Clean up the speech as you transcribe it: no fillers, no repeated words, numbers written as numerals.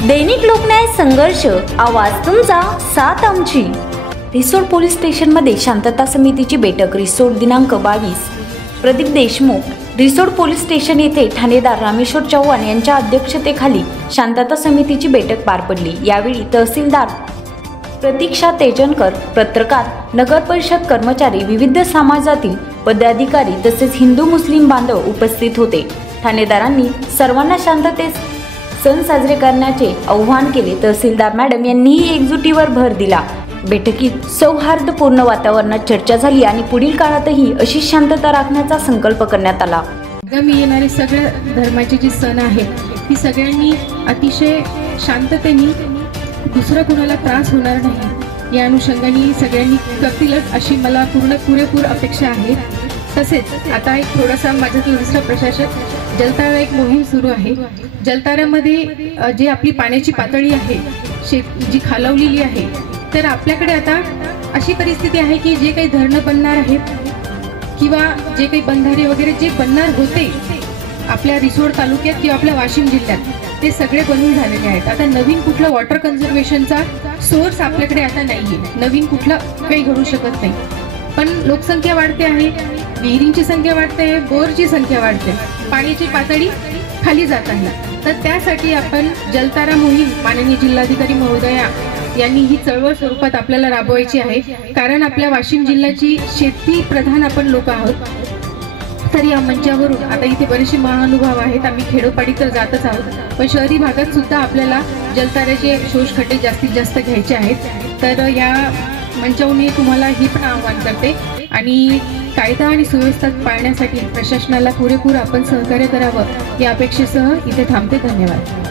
दैनिक लोकन्याय संघर्ष, आवाज तुमचा, साथ आमची। रिसोड पोलीस स्टेशनमध्ये शांतता समितीची बैठक। रिसोड दिनांक 22। प्रदीप देशमुख। रिसोड पोलीस स्टेशन येथे ठाणेदार रामेश्वर चव्हाण यांच्या अध्यक्षतेखाली शांतता समितीची बैठक पार पडली। यावेळी तहसीलदार प्रतीक्षा तेजनकर, पत्रकार, नगर परिषद कर्मचारी, विविध समाजातील पदाधिकारी तसेच हिंदू मुस्लिम बांधव उपस्थित होते। ठाणेदारांनी सर्वांना शांततेत सण साजरे करण्याचे आवाहन केले। तहसीलदार मॅडम यांनीही एकजुटीवर भर दिला। बैठकीत सौहार्दपूर्ण वातावरणात चर्चा झाली आणि पुढील काळातही अशी शांतता राखण्याचा संकल्प करण्यात आला। आगामी येणारे सगळे धर्माचे जे सण आहेत ती सगळ्यांनी अतिशय शांततेने, दुसरा कुणाला त्रास होणार नाही या अनुषंगाने सगळ्यांनी करतीलच अशी मला पुरेपूर अपेक्षा आहे। तसेच आता एक थोडासा माझ्यातील दुसरा प्रशासक, जलतारा एक मोहीम सुरू आहे। जलताऱ्यामध्ये जे आपली पाण्याची पातळी आहे जी खालावलेली आहे, तर आपल्याकडे आता अशी परिस्थिती आहे की जे काही धरणं बनणार आहेत किंवा जे काही बंधारे वगैरे जे बनणार होते आपल्या रिसोड तालुक्यात किंवा आपल्या वाशिम जिल्ह्यात, ते सगळे बनून झालेले आहेत। आता नवीन कुठला वॉटर कन्झर्वेशनचा सोर्स आपल्याकडे आता नाहीये, नवीन कुठला काही घडू शकत नाही। पण लोकसंख्या वाढते आहे, विहिरींची संख्या वाढते, बोरची संख्या वाढते, पाण्याची पातळी खाली जात आहे। तर त्यासाठी आपण जलतारा मोहीम माननीय जिल्हाधिकारी महोदया यांनी ही चळवळ स्वरूपात आपल्याला राबवायची आहे। कारण आपल्या वाशिम जिल्ह्याची शेती प्रधान आपण लोक आहोत। तर या मंचावरून आता इथे बरेचसे महानुभाव आहेत, आम्ही खेडोपाडी तर जातच आहोत, पण शहरी भागात सुद्धा आपल्याला जलताऱ्याचे शोषखड्डे जास्तीत जास्त घ्यायचे आहेत। तर या मंचावरून मी तुम्हाला ही पण आवाहन करते आणि कायदा आणि सुव्यवस्था पाळण्यासाठी प्रशासनाला पुरेपूर आपण सहकार्य करावं या अपेक्षेसह इथे थांबते। धन्यवाद।